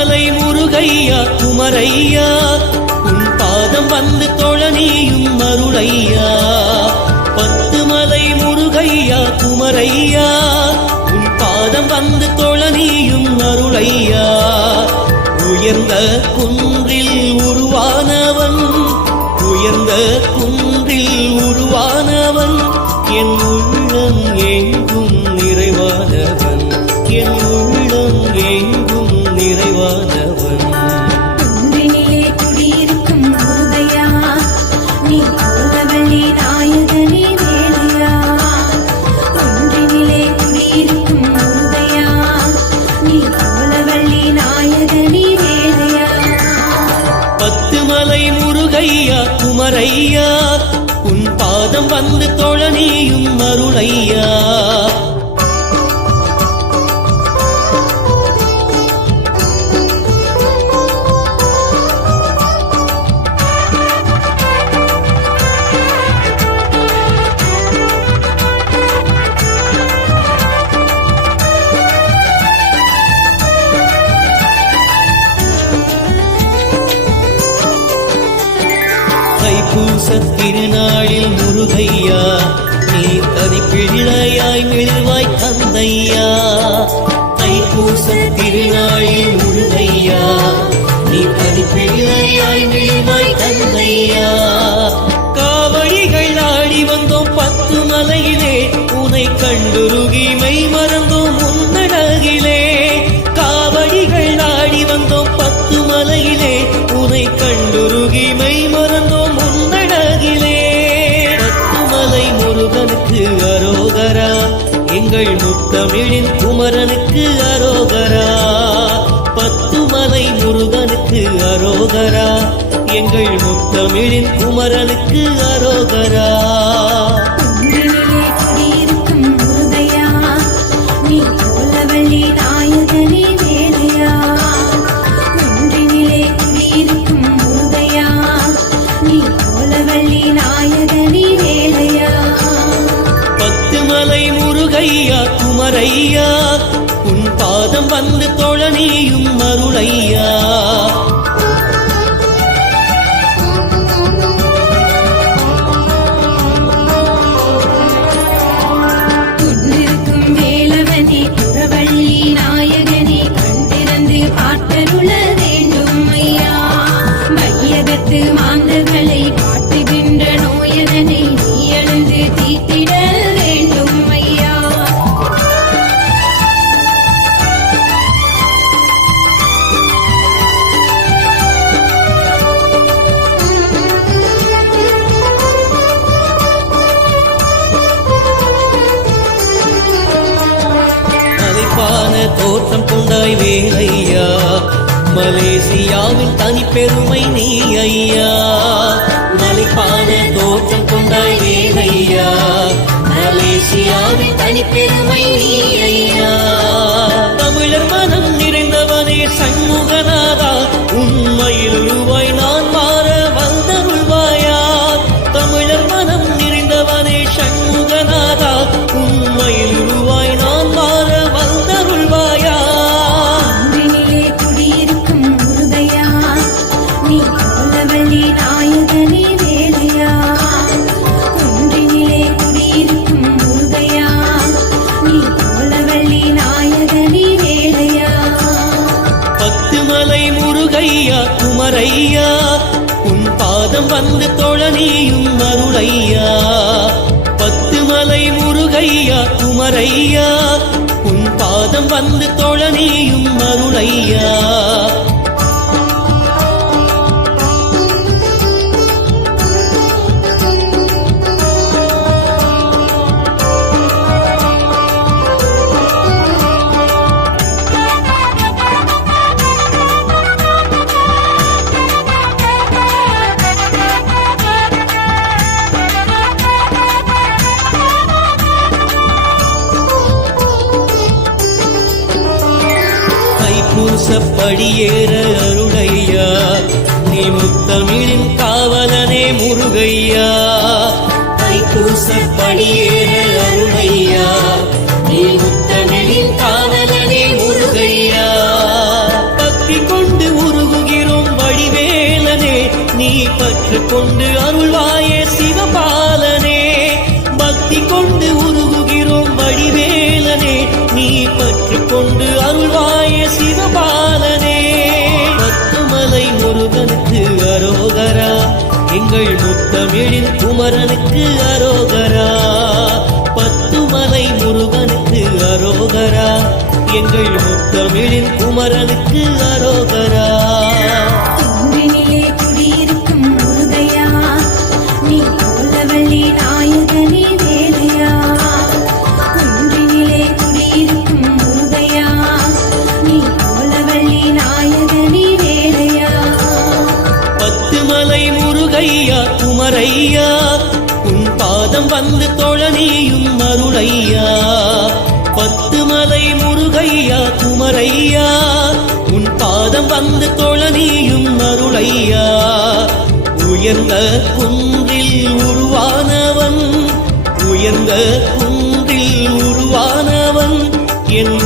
முருகையா குமரையா உன் பாதம் வந்து தொழனியும் அருளையா பத்து மலை முருகையா குமரையா உன் பாதம் வந்து தொழனியும் அருளையா உயர்ந்த குன்றில் உருவானவன் உயர்ந்த குன்றில் உருவான ஐயா உன் பாதம் வந்து தொழ நீயும் அருளையா. திருநாளில் முருகையா நீ தனி பிள்ளையாய் மிழ்வாய் தந்தையா. தைப்பூச திருநாளில் முருகையா நீ தனி பிள்ளையாய் மிழ்வாய் தந்தையா. தமிழின் குமரனுக்கு அரோகரா பத்து மலை முருகனுக்கு அரோகரா எங்கள் முத்தமிழின் குமரனுக்கு அரோகரா. பாதம் வந்து தோற்றம் கொண்டாய் வேலையா? மலேசியாவின் தனிப்பெருமை நீ ஐயா. மலைப்பான தோற்றம் கொண்டாய் வேலையா? மலேசியாவின் தனிப்பெருமை நீ ஐயா. தமிழர் மனம் நிறைந்தவனே சண்முகநாதா. உண்மையில் உருவாய் குமரையா உன் பாதம் வந்து தொழனியும் அருளையா பத்து மலை முருகையா குமரையா உன் பாதம் வந்து தொழனியும் அருளையா படியேற அருளையா? நீ முத்தமிழின் காவலனே முருகையா? தைப்பூச படியேற அருளையா? நீ முத்தமிழின் காவலனே முருகையா? பக்தி கொண்டு உருகுகிறோம் வடிவேலனே நீ பற்று கொண்டு எழில் குமரனுக்கு அரோகரா பத்து மலை முருகனுக்கு அரோகரா. எங்கள் முத்தமிழில் குமரனுக்கு அரோகரா. வந்து தொழனியும் அருளையா பத்து மலை முருகையா குமரையா. உன் பாதம் வந்து தொழனியும் அருளையா உயர்ந்த குன்றில் உருவானவன் உயர்ந்த குன்றில் உருவானவன் என்